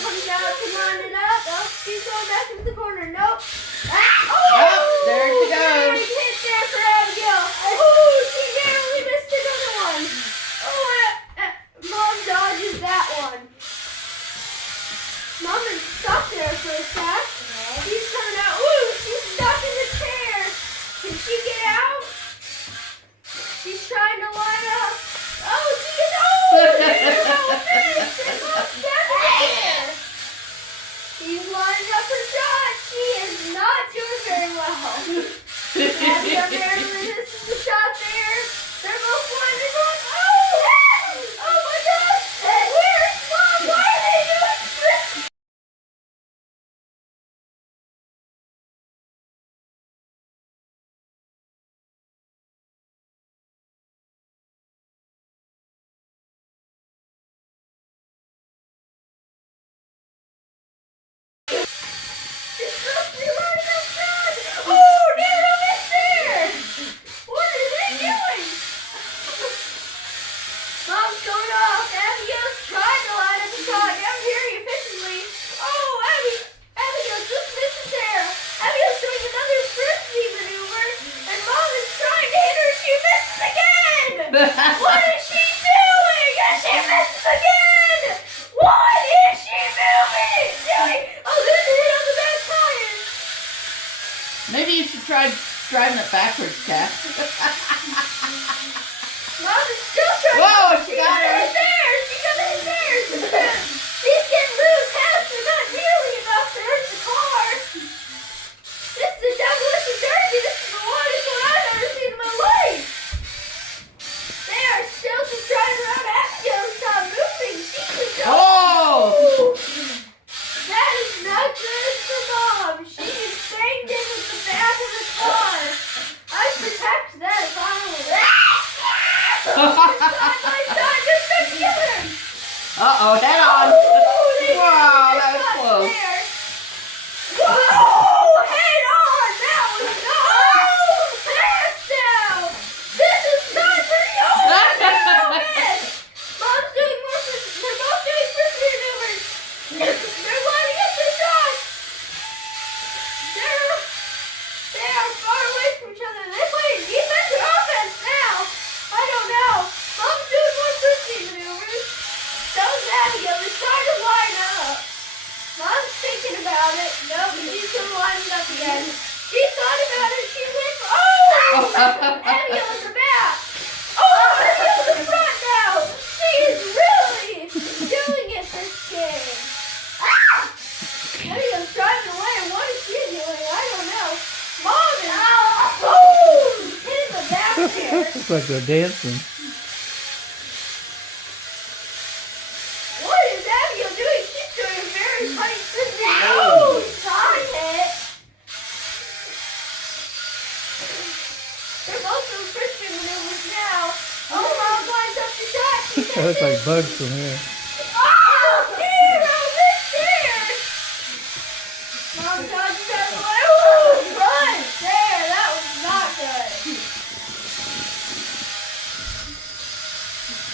comes out to line it up. Oh, she's going back into the corner. Nope. Oh, there she goes. Big hit there for Abigail. Oh, she narrowly missed another one. Oh, Mom dodges that one. Mom is stuck there for a sec. She's coming out. Ooh, she's stuck in the chair. Can she get out? She's trying to line up. Oh, she gets. Oh, there you go. Miss. And Mom's back in the chair. She's lining up her shot. She is not doing very well. Abigail barely misses the shot there. They're both lining up. Oh! Oh my gosh! Where is Mom? Why are they doing this? She's supposed to be lining up shot. Oh, narrow miss there. What are they doing? Mom's going off. Abigail's trying to line up a shot down very efficiently. Oh, Abigail just misses there. Abigail's doing another frisbee maneuver, and Mom is trying to hit her. She misses again. What is she doing? And she misses again. What is she doing? Oh, there's a hit on the back tire. Maybe you should try driving it backwards, Kat. Mom is still trying. Whoa, she She got got her. it there. She got it there. She's getting loose. Half, but not nearly enough to hurt the car. This is a demolition derby. This is the longest one I've ever seen in my life. They are still just driving around. Abigail's not moving. She can go. Oh! That is not good for Mom. She is banged in with the back of the car. I'd protect that if I were just a killer. Uh-oh, head on. Wow, that was close. Whoa, head on. That was hands down. This is not for you. Mom's doing more. They're both doing frisbee maneuvers. They're lining up their shots. They are far away from each other. They're playing defense or offense now. I don't know. Mom's doing more frisbee maneuvers. So's Abigail. They're trying to line up. Mom's thinking about it. No, but she's gonna line it up again. She thought about it. She went for. Oh! Abigail in the back. Oh, Abigail's in the front now. She is really doing it this game. Abigail's driving away. What is she doing? I don't know. Mom is boom! Hit in the back there. Looks like they're dancing. What is Abigail doing? She's doing a very funny frisbee. Oh, shot hit. They're both doing frisbee maneuvers now. Oh, Mom lines up the shot. She That looks like bugs from here. Oh, hero, miss there. Mom dodges out of the way. Oh, front there. That was not good.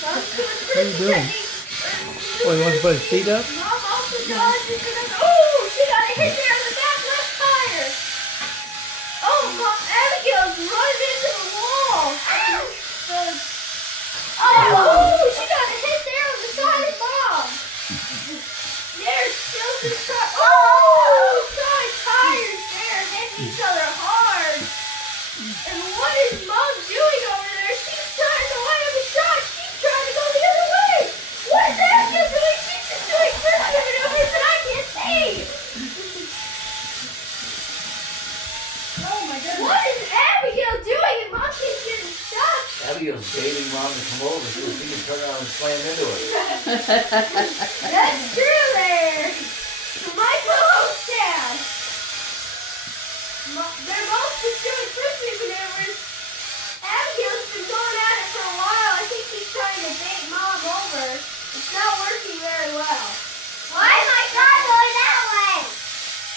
Mom's doing What are you frisbee doing? technique. Oh, you want to put his feet up? Mom also dodges and oh, she got a hit there on the back left tire. Oh, Mom, Abigail's running into the wall. Oh, she got a hit there on the side of Mom. They're still just trying. Oh, side tires there hitting each other hard. And what is Mom doing over there? She's trying to line up a shot. She's trying to go the other way. What is Abigail doing? She's just doing frisbee maneuvers that I can't see. Oh my goodness. What is Abigail doing? And Mom keeps getting stuck. Abigail's baiting Mom to come over so she can turn around and slam into it. That's true there. My co-host dad. They're both just doing frisbee maneuvers. Abigail's been going at it for a while. I think he's trying to bait Mom over. It's not working very well. Why is my car going that way?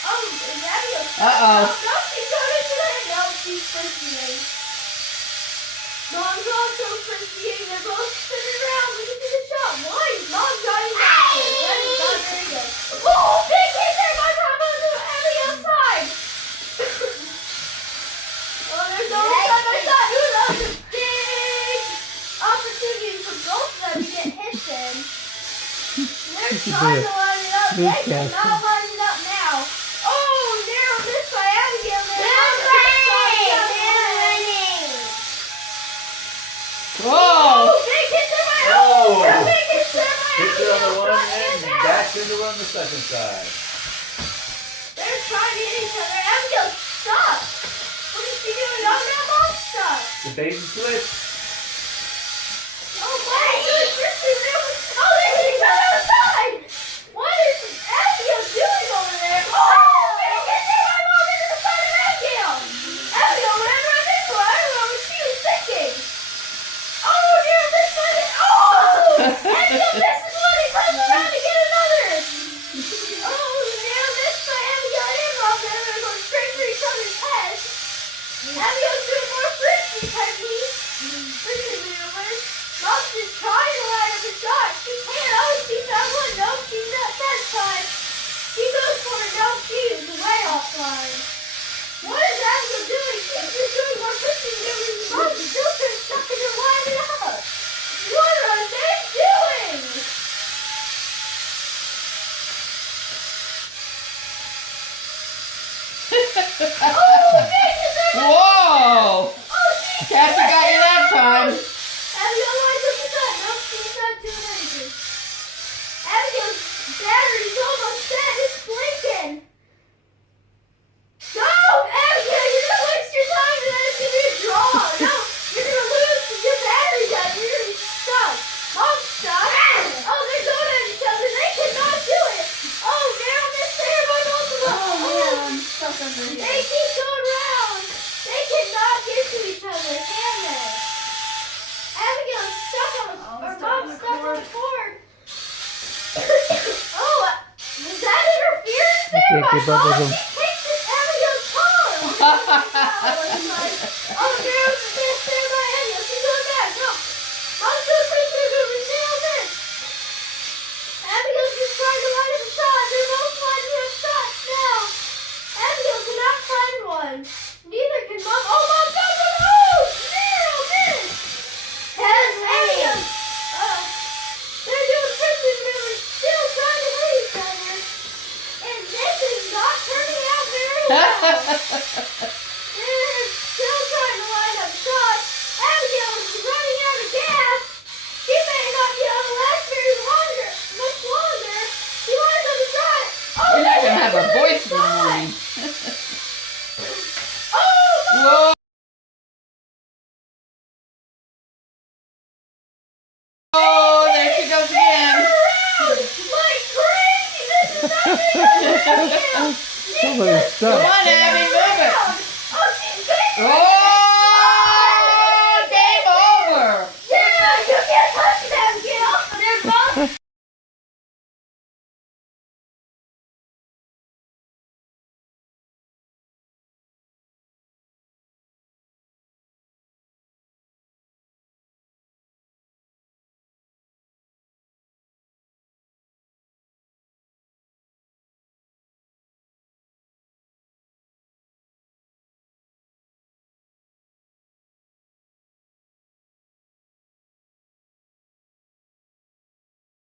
Oh, is Abigail? Uh-oh. No, she's going into the head. No, she's frisbeeing. Mom's also frisbeeing. They're both spinning around looking for the shot. Why is Mom driving backwards? That is not very good. Oh, big hit there by Abigail's side. Oh, there's no side by side. Ooh, that was a big opportunity for both of them to get hits in. They're trying to line it up. They cannot line it up now. Oh, narrow miss by Abigail there. Whoa! Oh, big hit there by Oh. big hit there by Hits it on the Abigail. one Front end and and back. backs into on the second side. They're trying to hit each other. Abigail's stuck. What is she doing? Oh, now mom's stuck. The bait and switch. Oh, my goodness. Oh, they hit each other outside. What is Abigail doing over there? Oh, big hit there by mom into the side of Abigail. Abigail ran right into her. I don't know what she was thinking. Oh, dear, this one. Oh! Abigail misses one. He runs around to get another. Oh, now missed by Abigail and mom. They're going to go straight for each other's heads. Abigail's doing more frisbee technique. Frisbee maneuvers. Mom's just trying to line up a shot. She can't. Oh, she found one. No, she's not satisfied. She goes for it. No, she's way offline. What is Abigail doing? She's just doing more frisbee maneuvers. Mom's still stuck in her line it up. What are they doing? Oh, big hit there by Whoa! Oh, she's Cassie got you that time. Abigail lines up the shot. No, she's not doing anything. Abigail's battery's almost dead. It's blinking. Go, Abigail. You're going to waste your time and then it's going to be a draw. No, you're going to lose your battery dead. You're going to be stuck. Mom's stuck. Oh, they're going at each other. They cannot do it. Oh, narrow miss there by both of them. Oh, I'm stuck under they keep going round. They cannot get to each other, can they? Abigail's stuck on the or Mom's stuck on the cord. Oh, was that interference there? Okay, keep up with Oh, them. she kicked at Abigail's tongue. Oh, there's this there by Abigail. She's going back. No. Mom's doing pretty good. Nail this. Abigail's just trying to line up a shot. They're both lining up shots now. Abigail cannot find one. Neither can Mom. Oh, Mom found one. Oh, narrow miss. Abigail. They're doing frisbee maneuvers, still trying to hit each other. And this is not turning out very well. They're still trying to line up shots. Abigail is running out of gas. She may not be able to last much longer. She lines up a shot. Oh, You're not they gonna hit have a each other voice in the inside. morning. Oh, Mom. Whoa! Oh, there she goes again. Like crazy. This is not good. Somebody's Come stuck. on, Abby, move!